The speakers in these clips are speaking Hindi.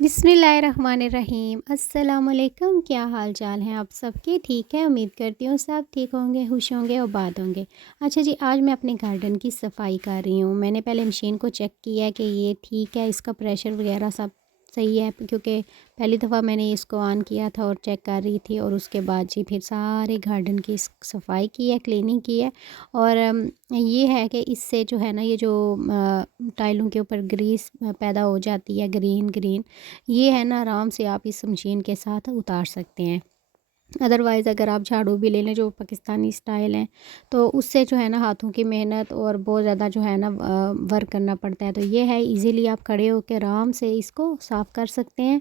बिस्मिल्लाहिर्रहमानिर्रहीम। अस्सलामुअलैकुम। क्या हाल चाल हैं आप सबके? ठीक है, उम्मीद करती हूँ सब ठीक होंगे, खुश होंगे और आबाद होंगे। अच्छा जी, आज मैं अपने गार्डन की सफाई कर रही हूँ। मैंने पहले मशीन को चेक किया है कि ये ठीक है, इसका प्रेशर वगैरह सब सही है, क्योंकि पहली दफ़ा मैंने इसको ऑन किया था और चेक कर रही थी। और उसके बाद जी फिर सारे गार्डन की सफाई की है, क्लीनिंग की है। और ये है कि इससे जो है ना, ये जो टाइलों के ऊपर ग्रीस पैदा हो जाती है, ग्रीन ग्रीन, ये है ना, आराम से आप इस मशीन के साथ उतार सकते हैं। अदरवाइज़ अगर आप झाड़ू भी ले लें जो पाकिस्तानी स्टाइल है, तो उससे जो है ना हाथों की मेहनत और बहुत ज़्यादा जो है ना वर्क करना पड़ता है। तो ये है, इजीली आप खड़े होकर आराम से इसको साफ़ कर सकते हैं।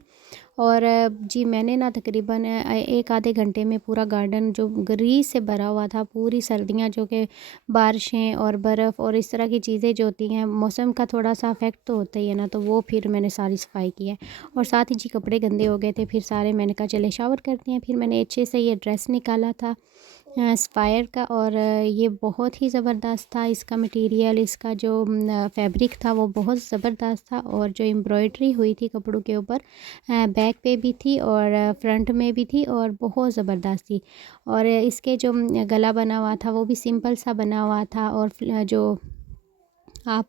और जी मैंने ना तकरीबन 1 आधे घंटे में पूरा गार्डन जो ग्रीस से भरा हुआ था, पूरी सर्दियाँ जो कि बारिशें और बर्फ़ और इस तरह की चीज़ें जो होती हैं, मौसम का थोड़ा-सा इफ़ेक्ट तो होता ही है ना, तो वो फिर मैंने सारी सफाई की है। और साथ ही जी कपड़े गंदे हो गए थे, फिर सारे मैंने कहा चले शावर करते हैं। फिर मैंने अच्छे से ये ड्रेस निकाला था सफ़ायर का। और ये बहुत ही ज़बरदस्त था, इसका मटेरियल, इसका जो फैब्रिक था वो बहुत ज़बरदस्त था। और जो एम्ब्रॉयडरी हुई थी कपड़ों के ऊपर, बैक पे भी थी और फ्रंट में भी थी और बहुत ज़बरदस्त थी। और इसके जो गला बना हुआ था वो भी सिंपल सा बना हुआ था। और जो आप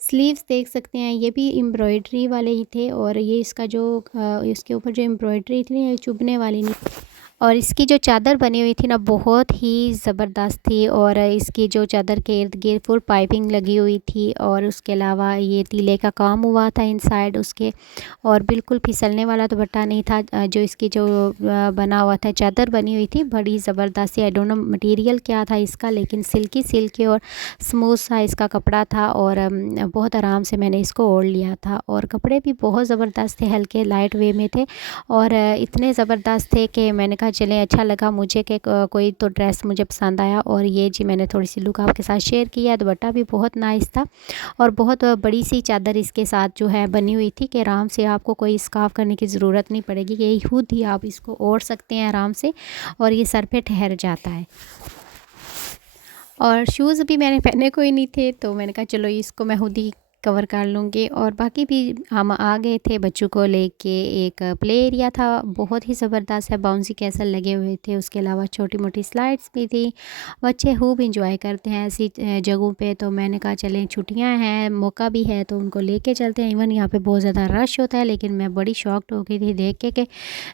स्लीव्स देख सकते हैं, ये भी एम्ब्रॉयडरी वाले ही थे। और ये इसका जो इसके ऊपर जो एम्ब्रॉयडरी थी ये चुभने वाली नहीं। और इसकी जो चादर बनी हुई थी ना, बहुत ही ज़बरदस्त थी। और इसकी जो चादर के इर्द गिर्द फुल पाइपिंग लगी हुई थी। और उसके अलावा ये तीले का काम हुआ था इनसाइड उसके। और बिल्कुल फिसलने वाला दुपट्टा नहीं था। जो इसकी जो बना हुआ था, चादर बनी हुई थी बड़ी ज़बरदस्त सी। आई डोंट नो मटेरियल क्या था इसका, लेकिन सिल्की सिल्की और स्मूथ सा इसका कपड़ा था। और बहुत आराम से मैंने इसको ओढ़ लिया था। और कपड़े भी बहुत ज़बरदस्त थे, हल्के लाइट वे में थे। और इतने ज़बरदस्त थे कि मैंने कहा चलें, अच्छा लगा मुझे कि कोई तो ड्रेस मुझे पसंद आया। और ये जी मैंने थोड़ी सी लुक आपके साथ शेयर किया है। दुपट्टा भी बहुत नाइस था। और बहुत बड़ी सी चादर इसके साथ जो है बनी हुई थी कि आराम से आपको कोई स्कार्फ करने की ज़रूरत नहीं पड़ेगी, यही खुद ही आप इसको ओढ़ सकते हैं आराम से। और ये सर पे ठहर जाता है। और शूज़ भी मैंने पहने कोई नहीं थे, तो मैंने कहा चलो इसको मैं खुद ही कवर कर लूँगी। और बाकी भी हम आ गए थे बच्चों को लेके। एक प्ले एरिया था, बहुत ही ज़बरदस्त है, बाउंसी कैसल लगे हुए थे। उसके अलावा छोटी मोटी स्लाइड्स भी थी। बच्चे खूब इंजॉय करते हैं ऐसी जगहों पे। तो मैंने कहा चलें, छुट्टियां हैं, मौका भी है, तो उनको लेके चलते हैं। इवन यहाँ पे बहुत ज़्यादा रश होता है, लेकिन मैं बड़ी शॉक्ड हो गई थी देख के कि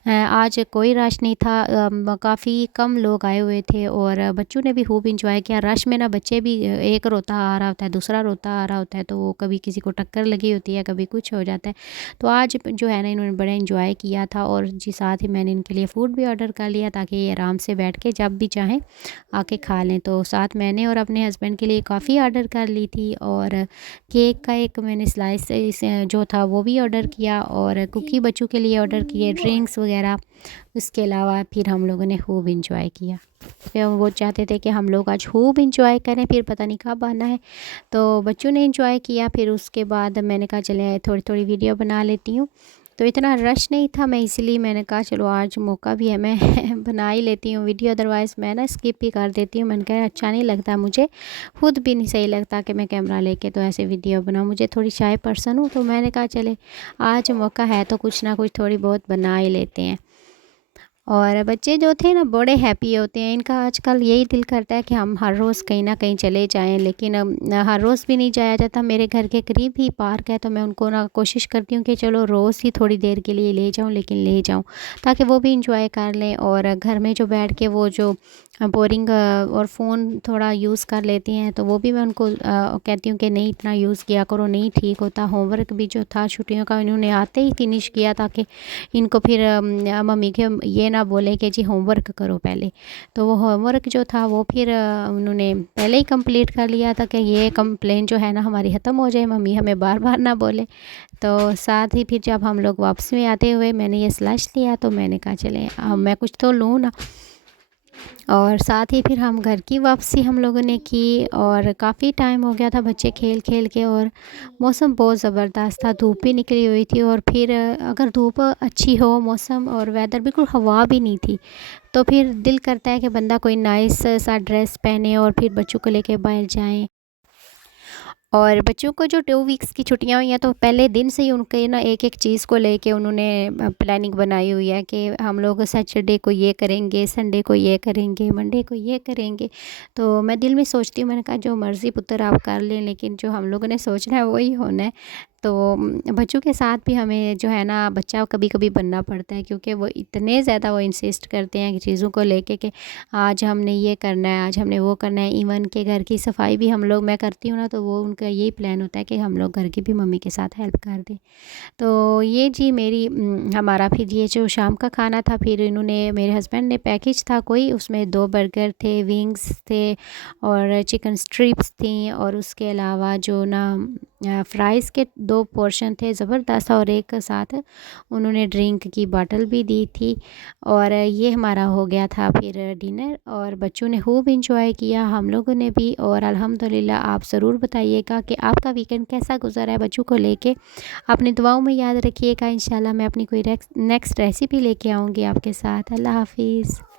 आज कोई रश नहीं था। काफ़ी कम लोग आए हुए थे और बच्चों ने भी खूब इंजॉय किया। रश में ना बच्चे भी, एक रोता आ रहा होता है, दूसरा रोता आ रहा होता है, तो वो कभी किसी को टक्कर लगी होती है, कभी कुछ हो जाता है। तो आज जो है ना, इन्होंने बड़ा इंजॉय किया था। और जी साथ ही मैंने इनके लिए फ़ूड भी ऑर्डर कर लिया, ताकि ये आराम से बैठ के जब भी चाहें आके खा लें। तो साथ मैंने और अपने हस्बैंड के लिए कॉफ़ी ऑर्डर कर ली थी। और केक का एक मैंने स्लाइस जो था वो भी ऑर्डर किया। और कुकी बच्चों के लिए ऑर्डर किए, ड्रिंक्स वगैरह। उसके अलावा फिर हम लोगों ने खूब इंजॉय किया। फिर वो चाहते थे कि हम लोग आज खूब इंजॉय करें, फिर पता नहीं कब आना है। तो बच्चों ने इंजॉय किया। फिर उसके बाद मैंने कहा चले थोड़ी थोड़ी वीडियो बना लेती हूँ। तो इतना रश नहीं था, मैं इसलिए मैंने कहा चलो आज मौका भी है, मैं बना ही लेती हूँ वीडियो। अदरवाइज़ मैं ना स्किप ही कर देती हूँ। मैंने कहा अच्छा नहीं लगता मुझे, खुद भी नहीं सही लगता कि मैं कैमरा लेके तो ऐसे वीडियो बनाऊँ। मुझे थोड़ी शाय पर्सन हूँ, तो मैंने कहा चले आज मौका है तो कुछ ना कुछ थोड़ी बहुत बना ही लेते हैं। और बच्चे जो थे ना बड़े हैप्पी होते हैं। इनका आजकल यही दिल करता है कि हम हर रोज़ कहीं ना कहीं चले जाएं, लेकिन हर रोज़ भी नहीं जाया जाता। मेरे घर के करीब ही पार्क है, तो मैं उनको ना कोशिश करती हूँ कि चलो रोज़ ही थोड़ी देर के लिए ले जाऊँ, लेकिन ले जाऊँ ताकि वो भी इंजॉय कर लें। और घर में जो बैठ के वो जो बोरिंग और फ़ोन थोड़ा यूज़ कर लेती हैं, तो वो भी मैं उनको कहती हूँ कि नहीं इतना यूज़ किया करो, नहीं ठीक होता। होमवर्क भी जो था छुट्टियों का, इन्होंने आते ही फिनिश किया, ताकि इनको फिर मम्मी के ये ना बोले कि जी होमवर्क करो पहले। तो वो होमवर्क जो था वो फिर उन्होंने पहले ही कंप्लीट कर लिया था कि ये कंप्लेन जो है ना हमारी ख़त्म हो जाए, मम्मी हमें बार बार ना बोले। तो साथ ही फिर जब हम लोग वापसी में आते हुए मैंने ये स्लश लिया, तो मैंने कहा चले मैं कुछ तो लूँ ना। और साथ ही फिर हम घर की वापसी हम लोगों ने की। और काफ़ी टाइम हो गया था बच्चे खेल खेल के, और मौसम बहुत ज़बरदस्त था, धूप भी निकली हुई थी। और फिर अगर धूप अच्छी हो मौसम और वेदर बिल्कुल हवा भी नहीं थी, तो फिर दिल करता है कि बंदा कोई नाइस सा ड्रेस पहने और फिर बच्चों को लेके बाहर जाएं। और बच्चों को जो 2 वीक्स की छुट्टियाँ हुई हैं तो पहले दिन से ही उनके ना एक-एक चीज़ को लेके उन्होंने प्लानिंग बनाई हुई है कि हम लोग सैटरडे को ये करेंगे, संडे को ये करेंगे, मंडे को ये करेंगे। तो मैं दिल में सोचती हूँ, मैंने कहा जो मर्ज़ी पुत्र आप कर लें, लेकिन जो हम लोगों ने सोचना है वही होना है। तो बच्चों के साथ भी हमें जो है ना बच्चा कभी-कभी बनना पड़ता है, क्योंकि वो इतने ज़्यादा वो इंसिस्ट करते हैं कि चीज़ों को लेके कि आज हमने ये करना है, आज हमने वो करना है। इवन के घर की सफाई भी हम लोग मैं करती हूँ ना, तो वो उनका यही प्लान होता है कि हम लोग घर की भी मम्मी के साथ हेल्प कर दें। तो ये जी मेरी हमारा फिर ये जो शाम का खाना था, फिर इन्होंने मेरे हस्बैंड ने पैकेज था कोई, उसमें 2 बर्गर थे, विंग्स थे और चिकन स्ट्रिप्स थी, और उसके अलावा जो ना फ्राइज़ के 2 पोर्शन थे ज़बरदस्त, और एक साथ उन्होंने ड्रिंक की बॉटल भी दी थी। और ये हमारा हो गया था फिर डिनर, और बच्चों ने खूब एंजॉय किया, हम लोगों ने भी। और अल्हम्दुलिल्लाह आप ज़रूर बताइएगा कि आपका वीकेंड कैसा गुज़रा है बच्चों को लेके। अपनी दुआओं में याद रखिएगा। इंशाल्लाह मैं अपनी कोई नेक्स्ट रेसिपी लेके आऊँगी आपके साथ। अल्लाह हाफ़िज़।